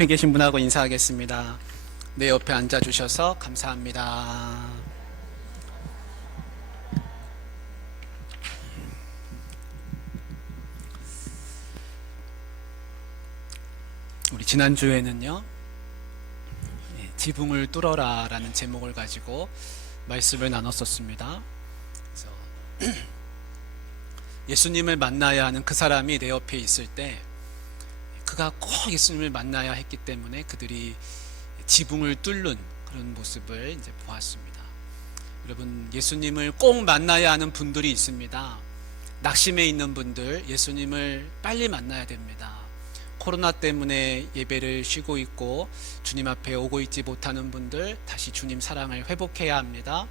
옆에 계신 분하고 인사하겠습니다. 내 옆에 앉아주셔서 감사합니다. 우리 지난주에는요, 지붕을 뚫어라 라는 제목을 가지고 말씀을 나눴었습니다. 그래서 예수님을 만나야 하는 그 사람이 내 옆에 있을 때 그가 꼭 예수님을 만나야 했기 때문에 그들이 지붕을 뚫는 그런 모습을 이제 보았습니다. 여러분, 예수님을 꼭 만나야 하는 분들이 있습니다. 낙심해 있는 분들, 예수님을 빨리 만나야 됩니다. 코로나 때문에 예배를 쉬고 있고 주님 앞에 오고 있지 못하는 분들, 다시 주님 사랑을 회복해야 합니다.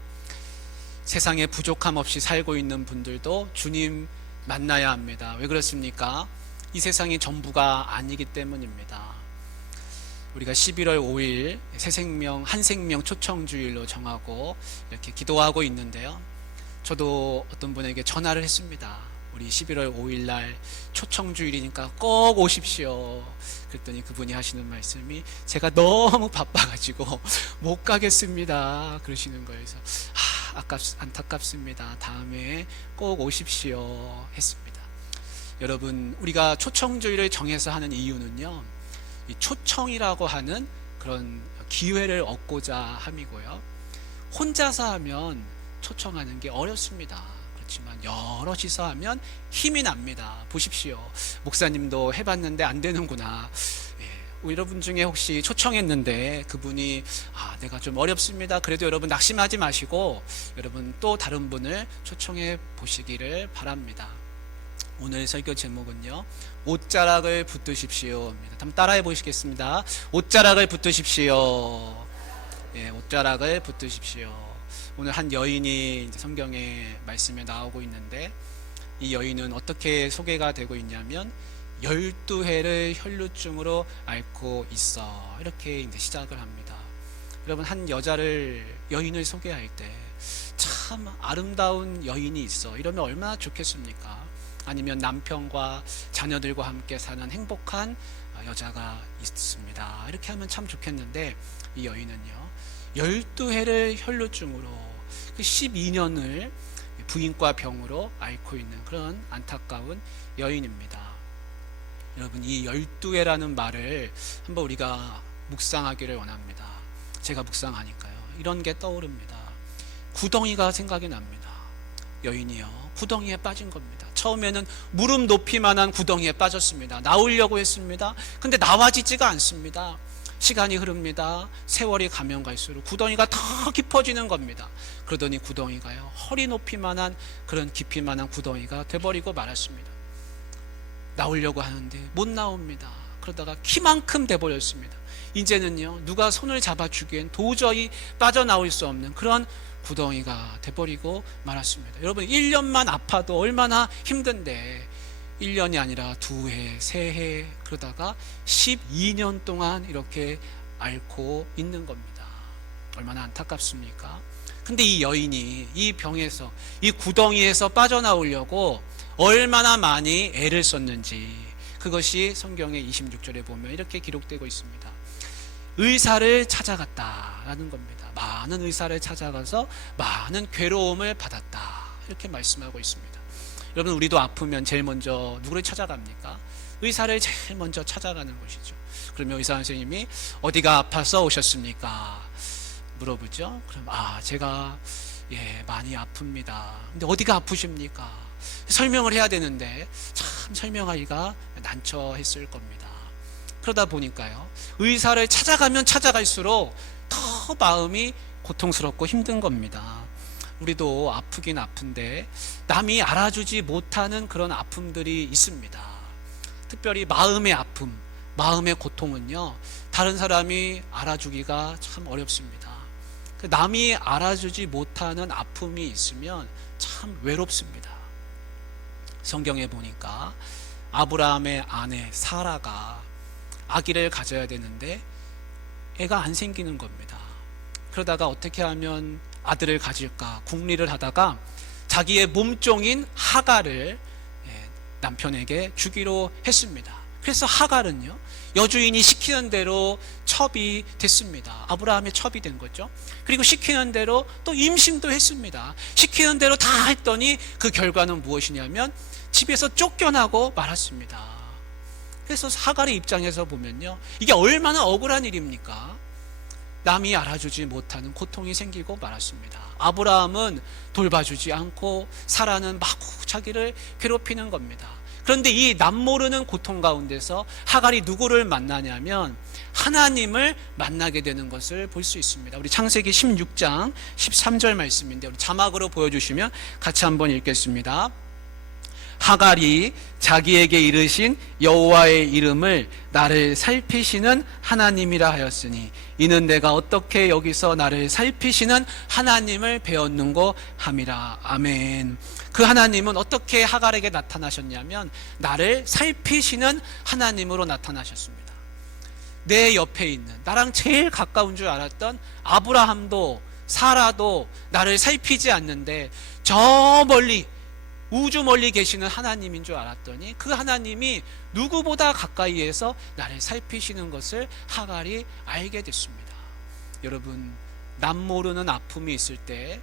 세상에 부족함 없이 살고 있는 분들도 주님 만나야 합니다. 왜 그렇습니까? 이 세상이 전부가 아니기 때문입니다. 우리가 11월 5일 새생명 한생명 초청주일로 정하고 이렇게 기도하고 있는데요, 저도 어떤 분에게 전화를 했습니다. 우리 11월 5일 날 초청주일이니까 꼭 오십시오. 그랬더니 그분이 하시는 말씀이, 제가 너무 바빠가지고 못 가겠습니다 그러시는 거예요. 그래서 안타깝습니다. 다음에 꼭 오십시오 했습니다. 여러분, 우리가 초청주일을 정해서 하는 이유는요, 이 초청이라고 하는 그런 기회를 얻고자 함이고요. 혼자서 하면 초청하는 게 어렵습니다. 그렇지만 여럿이서 하면 힘이 납니다. 보십시오. 목사님도 해봤는데 안 되는구나. 여러분 중에 혹시 초청했는데 그분이 내가 좀 어렵습니다. 그래도 여러분 낙심하지 마시고 여러분 또 다른 분을 초청해 보시기를 바랍니다. 오늘 설교 제목은요, 옷자락을 붙드십시오. 한번 따라해 보시겠습니다. 옷자락을 붙드십시오. 옷자락을 붙드십시오. 오늘 한 여인이 성경의 말씀에 나오고 있는데, 이 여인은 어떻게 소개가 되고 있냐면 12해를 혈루증으로 앓고 있어, 이렇게 이제 시작을 합니다. 여러분, 한 여인을 소개할 때 참 아름다운 여인이 있어 이러면 얼마나 좋겠습니까? 아니면 남편과 자녀들과 함께 사는 행복한 여자가 있습니다, 이렇게 하면 참 좋겠는데, 이 여인은요 12해를 혈루증으로 12년을 부인과 병으로 앓고 있는 그런 안타까운 여인입니다. 여러분, 이 12해라는 말을 한번 우리가 묵상하기를 원합니다. 제가 묵상하니까요, 이런 게 떠오릅니다. 구덩이가 생각이 납니다. 여인이요 구덩이에 빠진 겁니다. 처음에는 무릎 높이만한 구덩이에 빠졌습니다. 나오려고 했습니다. 근데 나와지지가 않습니다. 시간이 흐릅니다. 세월이 가면 갈수록 구덩이가 더 깊어지는 겁니다. 그러더니 구덩이가요 허리 높이만한 그런 깊이만한 구덩이가 돼버리고 말았습니다. 나오려고 하는데 못 나옵니다. 그러다가 키만큼 돼버렸습니다. 이제는요 누가 손을 잡아주기엔 도저히 빠져나올 수 없는 그런 구덩이가 돼버리고 말았습니다. 여러분, 1년만 아파도 얼마나 힘든데 1년이 아니라 2해, 3해, 그러다가 12년 동안 이렇게 앓고 있는 겁니다. 얼마나 안타깝습니까? 근데 이 여인이 이 병에서, 이 구덩이에서 빠져나오려고 얼마나 많이 애를 썼는지, 그것이 성경의 26절에 보면 이렇게 기록되고 있습니다. 의사를 찾아갔다라는 겁니다. 많은 의사를 찾아가서 많은 괴로움을 받았다, 이렇게 말씀하고 있습니다. 여러분, 우리도 아프면 제일 먼저 누구를 찾아갑니까? 의사를 제일 먼저 찾아가는 것이죠. 그러면 의사 선생님이 어디가 아파서 오셨습니까? 물어보죠. 그럼 제가 많이 아픕니다. 근데 어디가 아프십니까? 설명을 해야 되는데 참 설명하기가 난처했을 겁니다. 그러다 보니까요, 의사를 찾아가면 찾아갈수록 더 마음이 고통스럽고 힘든 겁니다. 우리도 아프긴 아픈데 남이 알아주지 못하는 그런 아픔들이 있습니다. 특별히 마음의 아픔, 마음의 고통은요 다른 사람이 알아주기가 참 어렵습니다. 남이 알아주지 못하는 아픔이 있으면 참 외롭습니다. 성경에 보니까 아브라함의 아내 사라가 아기를 가져야 되는데 애가 안 생기는 겁니다. 그러다가 어떻게 하면 아들을 가질까 궁리를 하다가 자기의 몸종인 하갈을 남편에게 주기로 했습니다. 그래서 하갈은요 여주인이 시키는 대로 첩이 됐습니다. 아브라함의 첩이 된 거죠. 그리고 시키는 대로 또 임신도 했습니다. 시키는 대로 다 했더니 그 결과는 무엇이냐면 집에서 쫓겨나고 말았습니다. 그래서 하갈의 입장에서 보면요, 이게 얼마나 억울한 일입니까? 남이 알아주지 못하는 고통이 생기고 말았습니다. 아브라함은 돌봐주지 않고 사라는 마구 자기를 괴롭히는 겁니다. 그런데 이 남모르는 고통 가운데서 하갈이 누구를 만나냐면 하나님을 만나게 되는 것을 볼 수 있습니다. 우리 창세기 16장 13절 말씀인데 우리 자막으로 보여주시면 같이 한번 읽겠습니다. 하갈이 자기에게 이르신 여호와의 이름을 나를 살피시는 하나님이라 하였으니 이는 내가 어떻게 여기서 나를 살피시는 하나님을 배웠는고 함이라. 아멘. 그 하나님은 어떻게 하갈에게 나타나셨냐면 나를 살피시는 하나님으로 나타나셨습니다. 내 옆에 있는, 나랑 제일 가까운 줄 알았던 아브라함도 사라도 나를 살피지 않는데 저 멀리, 우주 멀리 계시는 하나님인 줄 알았더니 그 하나님이 누구보다 가까이에서 나를 살피시는 것을 하갈이 알게 됐습니다. 여러분, 남모르는 아픔이 있을 때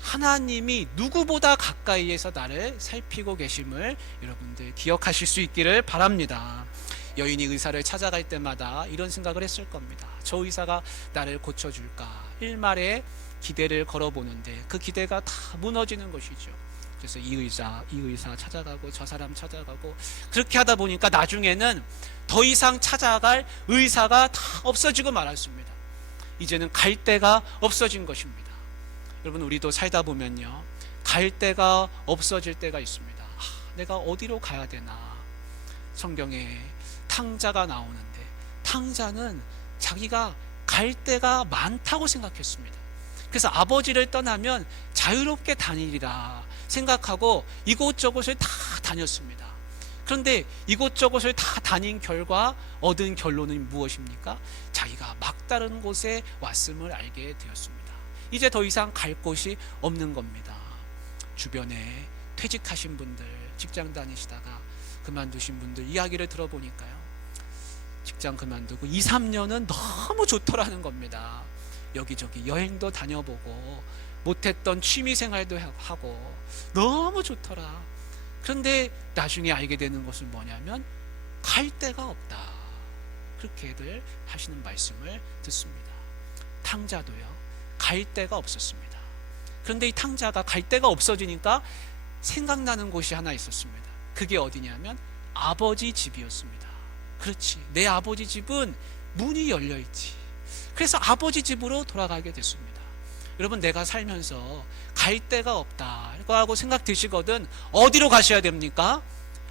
하나님이 누구보다 가까이에서 나를 살피고 계심을 여러분들 기억하실 수 있기를 바랍니다. 여인이 의사를 찾아갈 때마다 이런 생각을 했을 겁니다. 저 의사가 나를 고쳐줄까? 일말의 기대를 걸어보는데 그 기대가 다 무너지는 것이죠. 그래서 이 의사 찾아가고 저 사람 찾아가고 그렇게 하다 보니까 나중에는 더 이상 찾아갈 의사가 다 없어지고 말았습니다. 이제는 갈 데가 없어진 것입니다. 여러분, 우리도 살다 보면요, 갈 데가 없어질 때가 있습니다. 내가 어디로 가야 되나? 성경에 탕자가 나오는데 탕자는 자기가 갈 데가 많다고 생각했습니다. 그래서 아버지를 떠나면 자유롭게 다니리라 생각하고 이곳저곳을 다 다녔습니다. 그런데 이곳저곳을 다 다닌 결과 얻은 결론은 무엇입니까? 자기가 막다른 곳에 왔음을 알게 되었습니다. 이제 더 이상 갈 곳이 없는 겁니다. 주변에 퇴직하신 분들, 직장 다니시다가 그만두신 분들 이야기를 들어보니까요, 직장 그만두고 2, 3년은 너무 좋더라는 겁니다. 여기저기 여행도 다녀보고 못했던 취미생활도 하고 너무 좋더라. 그런데 나중에 알게 되는 것은 뭐냐면 갈 데가 없다. 그렇게들 하시는 말씀을 듣습니다. 탕자도요, 갈 데가 없었습니다. 그런데 이 탕자가 갈 데가 없어지니까 생각나는 곳이 하나 있었습니다. 그게 어디냐면 아버지 집이었습니다. 그렇지, 내 아버지 집은 문이 열려있지. 그래서 아버지 집으로 돌아가게 됐습니다. 여러분, 내가 살면서 갈 데가 없다 하고 생각 드시거든 어디로 가셔야 됩니까?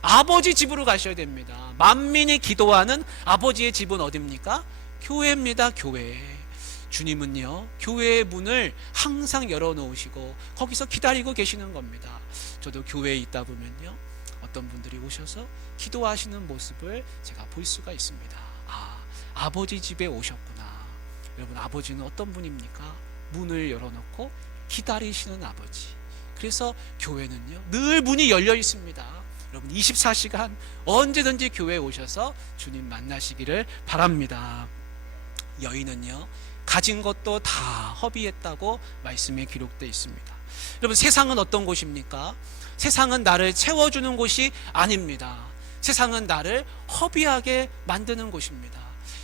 아버지 집으로 가셔야 됩니다. 만민이 기도하는 아버지의 집은 어디입니까? 교회입니다. 교회. 주님은요, 교회의 문을 항상 열어놓으시고 거기서 기다리고 계시는 겁니다. 저도 교회에 있다 보면요, 어떤 분들이 오셔서 기도하시는 모습을 제가 볼 수가 있습니다. 아버지 집에 오셨구나. 여러분, 아버지는 어떤 분입니까? 문을 열어놓고 기다리시는 아버지. 그래서 교회는요, 늘 문이 열려 있습니다. 여러분, 24시간 언제든지 교회에 오셔서 주님 만나시기를 바랍니다. 여인은요, 가진 것도 다 허비했다고 말씀에 기록되어 있습니다. 여러분, 세상은 어떤 곳입니까? 세상은 나를 채워주는 곳이 아닙니다. 세상은 나를 허비하게 만드는 곳입니다.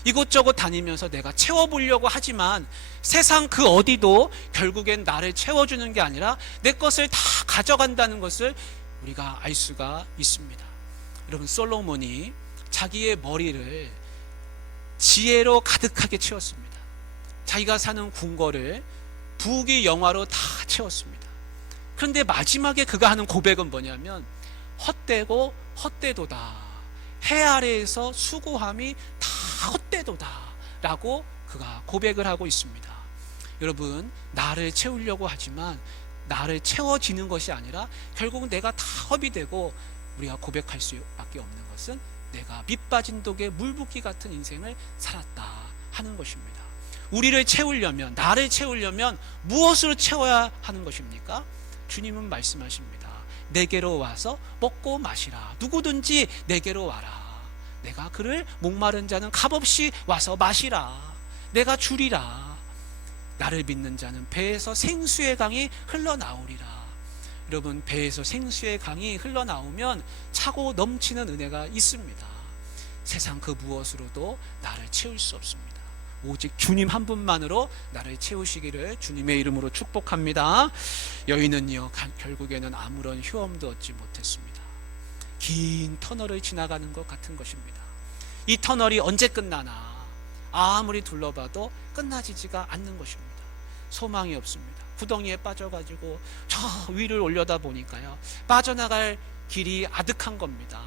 이곳저곳 다니면서 내가 채워보려고 하지만 세상 그 어디도 결국엔 나를 채워주는 게 아니라 내 것을 다 가져간다는 것을 우리가 알 수가 있습니다. 여러분, 솔로몬이 자기의 머리를 지혜로 가득하게 채웠습니다. 자기가 사는 궁궐을 부귀 영화로 다 채웠습니다. 그런데 마지막에 그가 하는 고백은 뭐냐면 헛되고 헛되도다. 해 아래에서 수고함이 다 헛되도다 라고 그가 고백을 하고 있습니다. 여러분, 나를 채우려고 하지만 나를 채워지는 것이 아니라 결국은 내가 다 허비되고 우리가 고백할 수밖에 없는 것은 내가 밑빠진 독에 물붓기 같은 인생을 살았다 하는 것입니다. 우리를 채우려면, 나를 채우려면 무엇으로 채워야 하는 것입니까? 주님은 말씀하십니다. 내게로 와서 먹고 마시라. 누구든지 내게로 와라. 내가 그를 목마른 자는 값없이 와서 마시라. 내가 주리라. 나를 믿는 자는 배에서 생수의 강이 흘러나오리라. 여러분, 배에서 생수의 강이 흘러나오면 차고 넘치는 은혜가 있습니다. 세상 그 무엇으로도 나를 채울 수 없습니다. 오직 주님 한 분만으로 나를 채우시기를 주님의 이름으로 축복합니다. 여인은요, 결국에는 아무런 효험도 얻지 못했습니다. 긴 터널을 지나가는 것 같은 것입니다. 이 터널이 언제 끝나나 아무리 둘러봐도 끝나지지가 않는 것입니다. 소망이 없습니다. 구덩이에 빠져가지고 저 위를 올려다 보니까요, 빠져나갈 길이 아득한 겁니다.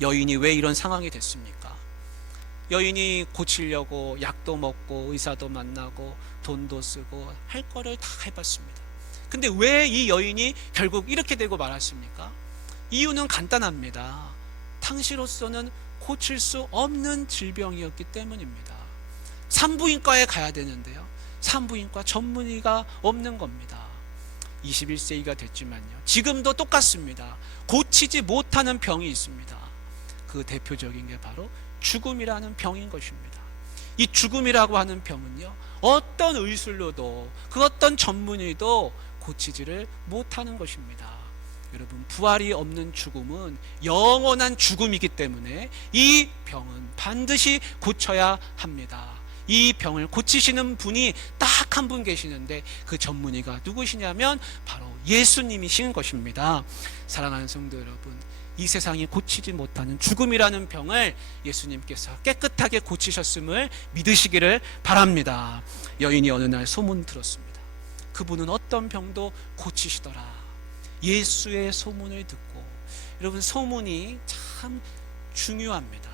여인이 왜 이런 상황이 됐습니까? 여인이 고치려고 약도 먹고 의사도 만나고 돈도 쓰고 할 거를 다 해봤습니다. 근데 왜 이 여인이 결국 이렇게 되고 말았습니까? 이유는 간단합니다. 당시로서는 고칠 수 없는 질병이었기 때문입니다. 산부인과에 가야 되는데요, 산부인과 전문의가 없는 겁니다. 21세기가 됐지만요, 지금도 똑같습니다. 고치지 못하는 병이 있습니다. 그 대표적인 게 바로 죽음이라는 병인 것입니다. 이 죽음이라고 하는 병은요, 어떤 의술로도 그 어떤 전문의도 고치지를 못하는 것입니다. 여러분, 부활이 없는 죽음은 영원한 죽음이기 때문에 이 병은 반드시 고쳐야 합니다. 이 병을 고치시는 분이 딱 한 분 계시는데 그 전문의가 누구시냐면 바로 예수님이신 것입니다. 사랑하는 성도 여러분, 이 세상이 고치지 못하는 죽음이라는 병을 예수님께서 깨끗하게 고치셨음을 믿으시기를 바랍니다. 여인이 어느 날 소문 들었습니다. 그분은 어떤 병도 고치시더라. 예수의 소문을 듣고, 여러분, 소문이 참 중요합니다.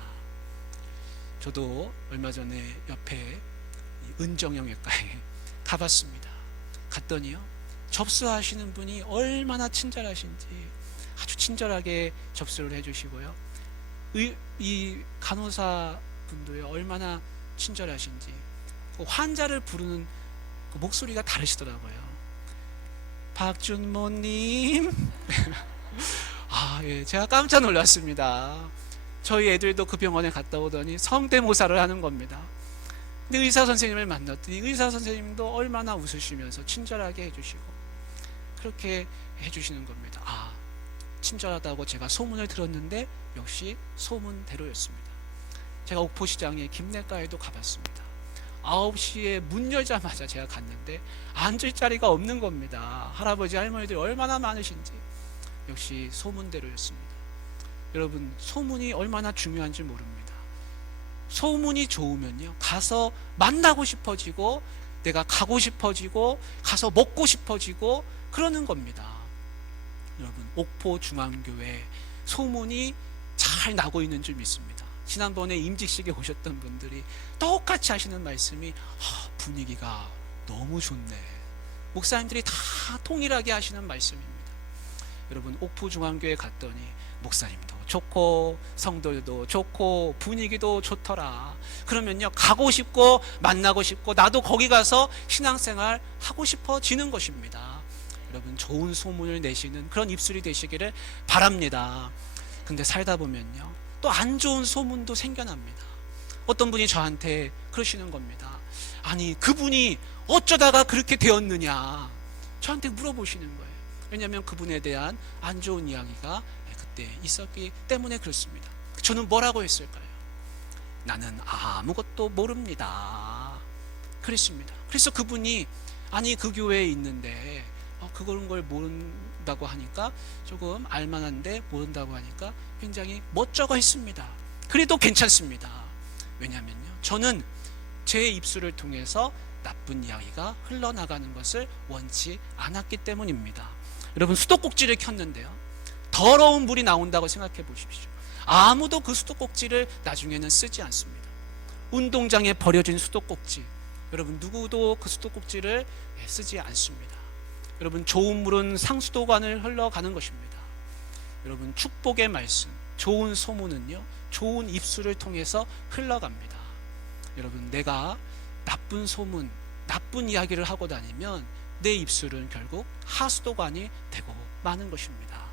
저도 얼마 전에 옆에 은정형외과에 가봤습니다. 갔더니요, 접수하시는 분이 얼마나 친절하신지 아주 친절하게 접수를 해주시고요, 이 간호사 분도요, 얼마나 친절하신지 환자를 부르는 그 목소리가 다르시더라고요. 박준모님. 예, 제가 깜짝 놀랐습니다. 저희 애들도 그 병원에 갔다 오더니 성대모사를 하는 겁니다. 근데 의사 선생님을 만났더니 의사 선생님도 얼마나 웃으시면서 친절하게 해주시고 그렇게 해주시는 겁니다. 친절하다고 제가 소문을 들었는데 역시 소문대로였습니다. 제가 옥포시장의 김내과에도 가봤습니다. 9시에 문 열자마자 제가 갔는데 앉을 자리가 없는 겁니다. 할아버지 할머니들이 얼마나 많으신지. 역시 소문대로였습니다. 여러분, 소문이 얼마나 중요한지 모릅니다. 소문이 좋으면요, 가서 만나고 싶어지고 내가 가고 싶어지고 가서 먹고 싶어지고 그러는 겁니다. 여러분, 옥포중앙교회 소문이 잘 나고 있는 줄 믿습니다. 지난번에 임직식에 오셨던 분들이 똑같이 하시는 말씀이 분위기가 너무 좋네. 목사님들이 다 동일하게 하시는 말씀입니다. 여러분, 옥포중앙교회 갔더니 목사님도 좋고 성도들도 좋고 분위기도 좋더라. 그러면요, 가고 싶고 만나고 싶고 나도 거기 가서 신앙생활 하고 싶어지는 것입니다. 여러분, 좋은 소문을 내시는 그런 입술이 되시기를 바랍니다. 근데 살다 보면요, 또 안 좋은 소문도 생겨납니다. 어떤 분이 저한테 그러시는 겁니다. 아니, 그분이 어쩌다가 그렇게 되었느냐 저한테 물어보시는 거예요. 왜냐하면 그분에 대한 안 좋은 이야기가 그때 있었기 때문에 그렇습니다. 저는 뭐라고 했을까요? 나는 아무것도 모릅니다. 그랬습니다. 그래서 그분이 아니, 그 교회에 있는데 그런 걸 모른다고 하니까 조금 알만한데 모른다고 하니까 굉장히 멋쩍어 했습니다. 그래도 괜찮습니다. 왜냐하면요, 저는 제 입술을 통해서 나쁜 이야기가 흘러나가는 것을 원치 않았기 때문입니다. 여러분, 수도꼭지를 켰는데요, 더러운 물이 나온다고 생각해 보십시오. 아무도 그 수도꼭지를 나중에는 쓰지 않습니다. 운동장에 버려진 수도꼭지, 여러분, 누구도 그 수도꼭지를 쓰지 않습니다. 여러분, 좋은 물은 상수도관을 흘러가는 것입니다. 여러분, 축복의 말씀, 좋은 소문은요, 좋은 입술을 통해서 흘러갑니다. 여러분, 내가 나쁜 소문, 나쁜 이야기를 하고 다니면 내 입술은 결국 하수도관이 되고 마는 것입니다.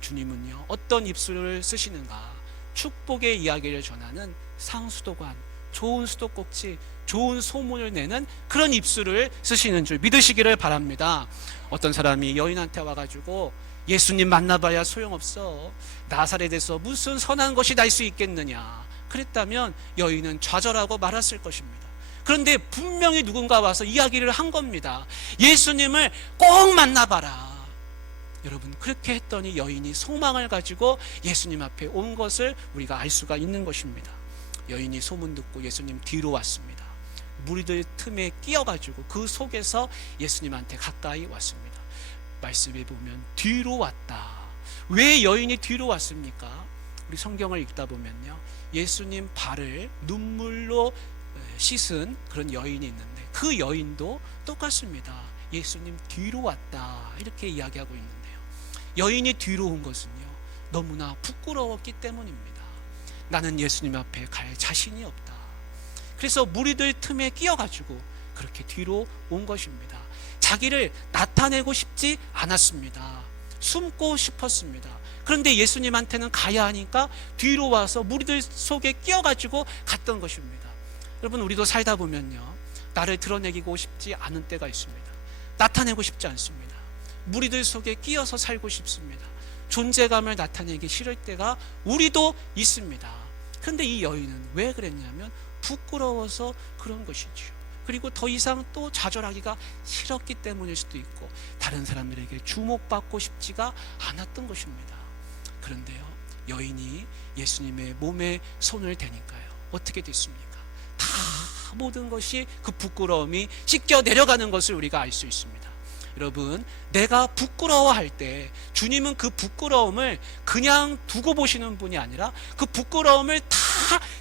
주님은요, 어떤 입술을 쓰시는가? 축복의 이야기를 전하는 상수도관, 좋은 수도꼭지, 좋은 소문을 내는 그런 입술을 쓰시는 줄 믿으시기를 바랍니다. 어떤 사람이 여인한테 와가지고 예수님 만나봐야 소용없어, 나사렛에서 무슨 선한 것이 날 수 있겠느냐 그랬다면 여인은 좌절하고 말았을 것입니다. 그런데 분명히 누군가 와서 이야기를 한 겁니다. 예수님을 꼭 만나봐라. 여러분, 그렇게 했더니 여인이 소망을 가지고 예수님 앞에 온 것을 우리가 알 수가 있는 것입니다. 여인이 소문 듣고 예수님 뒤로 왔습니다. 무리들 틈에 끼어가지고 그 속에서 예수님한테 가까이 왔습니다. 말씀에 보면 뒤로 왔다. 왜 여인이 뒤로 왔습니까? 우리 성경을 읽다 보면요, 예수님 발을 눈물로 씻은 그런 여인이 있는데 그 여인도 똑같습니다. 예수님 뒤로 왔다 이렇게 이야기하고 있는데요, 여인이 뒤로 온 것은요 너무나 부끄러웠기 때문입니다. 나는 예수님 앞에 갈 자신이 없다. 그래서 무리들 틈에 끼어가지고 그렇게 뒤로 온 것입니다. 자기를 나타내고 싶지 않았습니다. 숨고 싶었습니다. 그런데 예수님한테는 가야 하니까 뒤로 와서 무리들 속에 끼어가지고 갔던 것입니다. 여러분, 우리도 살다 보면요, 나를 드러내고 싶지 않은 때가 있습니다. 나타내고 싶지 않습니다. 무리들 속에 끼어서 살고 싶습니다. 존재감을 나타내기 싫을 때가 우리도 있습니다. 그런데 이 여인은 왜 그랬냐면 부끄러워서 그런 것이지요. 그리고 더 이상 또 좌절하기가 싫었기 때문일 수도 있고, 다른 사람들에게 주목받고 싶지가 않았던 것입니다. 그런데요, 여인이 예수님의 몸에 손을 대니까요, 어떻게 됐습니까? 다 모든 것이 그 부끄러움이 씻겨 내려가는 것을 우리가 알 수 있습니다. 여러분, 내가 부끄러워할 때 주님은 그 부끄러움을 그냥 두고 보시는 분이 아니라 그 부끄러움을 다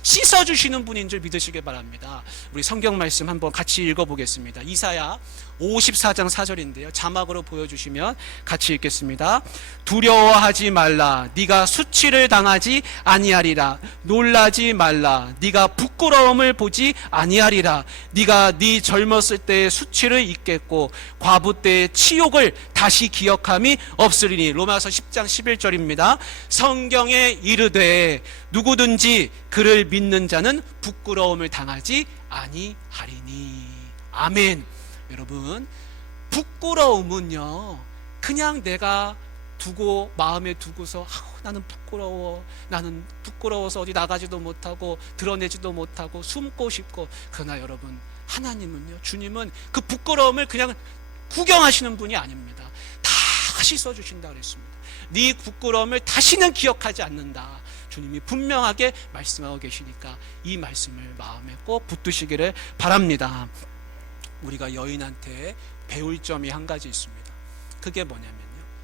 씻어주시는 분인 줄 믿으시길 바랍니다. 우리 성경 말씀 한번 같이 읽어보겠습니다. 이사야 54장 4절인데요, 자막으로 보여주시면 같이 읽겠습니다. 두려워하지 말라, 네가 수치를 당하지 아니하리라. 놀라지 말라, 네가 부끄러움을 보지 아니하리라. 네가 네 젊었을 때의 수치를 잊겠고 과부 때의 치욕을 다시 기억함이 없으리니. 로마서 10장 11절입니다. 성경에 이르되 누구든지 그를 믿는 자는 부끄러움을 당하지 아니하리니. 아멘. 여러분, 부끄러움은요 그냥 내가 두고 마음에 두고서 나는 부끄러워, 나는 부끄러워서 어디 나가지도 못하고 드러내지도 못하고 숨고 싶고, 그러나 여러분, 하나님은요, 주님은 그 부끄러움을 그냥 구경하시는 분이 아닙니다. 다 씻어주신다 그랬습니다. 네 부끄러움을 다시는 기억하지 않는다, 주님이 분명하게 말씀하고 계시니까 이 말씀을 마음에 꼭 붙드시기를 바랍니다. 우리가 여인한테 배울 점이 한 가지 있습니다. 그게 뭐냐면요,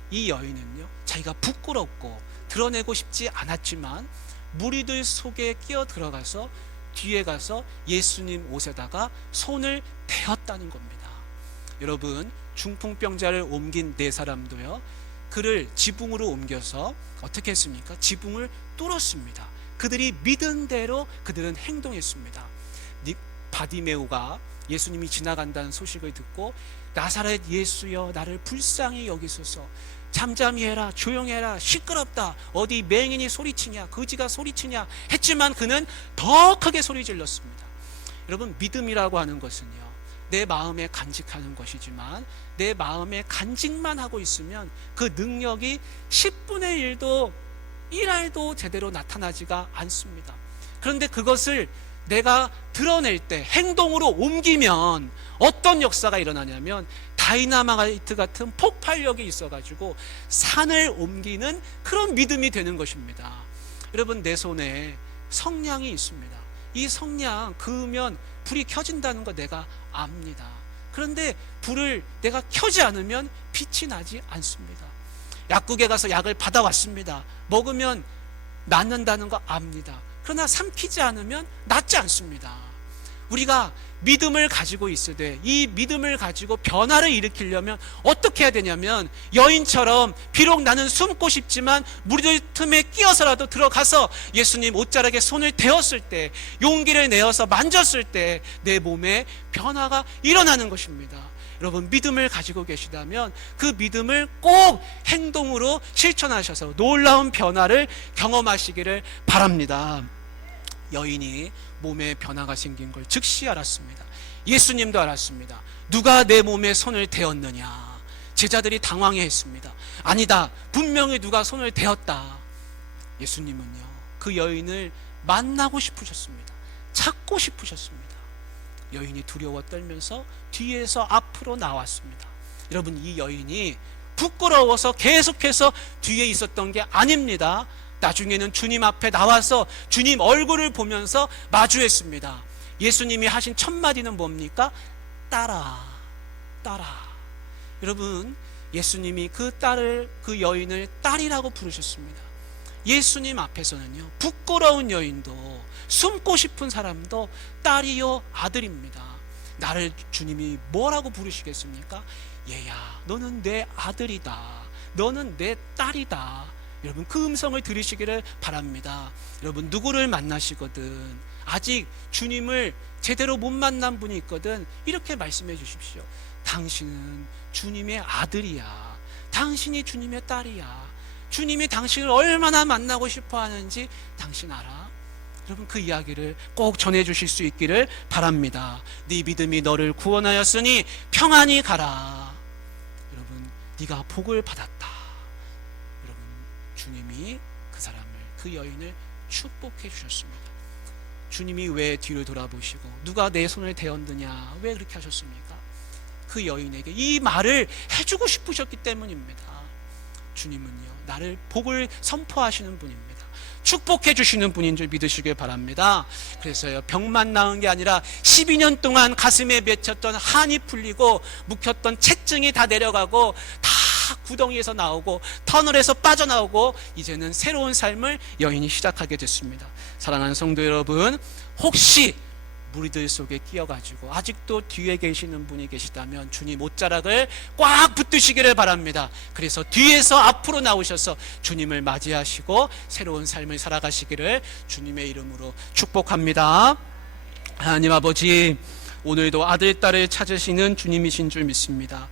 이 여인은요 자기가 부끄럽고 드러내고 싶지 않았지만 무리들 속에 끼어 들어가서 뒤에 가서 예수님 옷에다가 손을 대었다는 겁니다. 여러분, 중풍병자를 옮긴 네 사람도요, 그를 지붕으로 옮겨서 어떻게 했습니까? 지붕을 뚫었습니다. 그들이 믿은 대로 그들은 행동했습니다. 바디메오가 예수님이 지나간다는 소식을 듣고 나사렛 예수여 나를 불쌍히 여기소서, 잠잠히 해라, 조용히 해라, 시끄럽다, 어디 맹인이 소리치냐, 거지가 소리치냐 했지만 그는 더 크게 소리 질렀습니다. 여러분, 믿음이라고 하는 것은요 내 마음에 간직하는 것이지만 내 마음에 간직만 하고 있으면 그 능력이 10분의 1도 1알도 제대로 나타나지가 않습니다. 그런데 그것을 내가 드러낼 때 행동으로 옮기면 어떤 역사가 일어나냐면 다이나마이트 같은 폭발력이 있어가지고 산을 옮기는 그런 믿음이 되는 것입니다. 여러분, 내 손에 성냥이 있습니다. 이 성냥 그으면 불이 켜진다는 거 내가 압니다. 그런데 불을 내가 켜지 않으면 빛이 나지 않습니다. 약국에 가서 약을 받아왔습니다. 먹으면 낫는다는 거 압니다. 그러나 삼키지 않으면 낫지 않습니다. 우리가 믿음을 가지고 있으되 이 믿음을 가지고 변화를 일으키려면 어떻게 해야 되냐면 여인처럼 비록 나는 숨고 싶지만 무리들 틈에 끼어서라도 들어가서 예수님 옷자락에 손을 대었을 때, 용기를 내어서 만졌을 때 내 몸에 변화가 일어나는 것입니다. 여러분 믿음을 가지고 계시다면 그 믿음을 꼭 행동으로 실천하셔서 놀라운 변화를 경험하시기를 바랍니다. 여인이 몸에 변화가 생긴 걸 즉시 알았습니다. 예수님도 알았습니다. 누가 내 몸에 손을 대었느냐? 제자들이 당황해했습니다. 아니다, 분명히 누가 손을 대었다. 예수님은요, 그 여인을 만나고 싶으셨습니다. 찾고 싶으셨습니다. 여인이 두려워 떨면서 뒤에서 앞으로 나왔습니다. 여러분, 이 여인이 부끄러워서 계속해서 뒤에 있었던 게 아닙니다. 나중에는 주님 앞에 나와서 주님 얼굴을 보면서 마주했습니다. 예수님이 하신 첫 마디는 뭡니까? 따라, 따라. 여러분, 예수님이 그 딸을, 그 여인을 딸이라고 부르셨습니다. 예수님 앞에서는요, 부끄러운 여인도 숨고 싶은 사람도 딸이요 아들입니다. 나를 주님이 뭐라고 부르시겠습니까? 얘야, 너는 내 아들이다. 너는 내 딸이다. 여러분, 그 음성을 들으시기를 바랍니다. 여러분, 누구를 만나시거든 아직 주님을 제대로 못 만난 분이 있거든 이렇게 말씀해 주십시오. 당신은 주님의 아들이야. 당신이 주님의 딸이야. 주님이 당신을 얼마나 만나고 싶어 하는지 당신 알아? 여러분, 그 이야기를 꼭 전해 주실 수 있기를 바랍니다. 네 믿음이 너를 구원하였으니 평안히 가라. 여러분, 네가 복을 받았다. 여러분, 주님이 그 사람을, 그 여인을 축복해 주셨습니다. 주님이 왜 뒤를 돌아보시고 누가 내 손을 대었느냐 왜 그렇게 하셨습니까? 그 여인에게 이 말을 해주고 싶으셨기 때문입니다. 주님은요, 나를 복을 선포하시는 분입니다. 축복해 주시는 분인 줄 믿으시길 바랍니다. 그래서요, 병만 나은 게 아니라 12년 동안 가슴에 맺혔던 한이 풀리고 묵혔던 체증이 다 내려가고 다 구덩이에서 나오고 터널에서 빠져나오고 이제는 새로운 삶을 여인이 시작하게 됐습니다. 사랑하는 성도 여러분, 혹시 무리들 속에 끼어가지고 아직도 뒤에 계시는 분이 계시다면 주님 옷자락을 꽉 붙드시기를 바랍니다. 그래서 뒤에서 앞으로 나오셔서 주님을 맞이하시고 새로운 삶을 살아가시기를 주님의 이름으로 축복합니다. 하나님 아버지, 오늘도 아들, 딸을 찾으시는 주님이신 줄 믿습니다.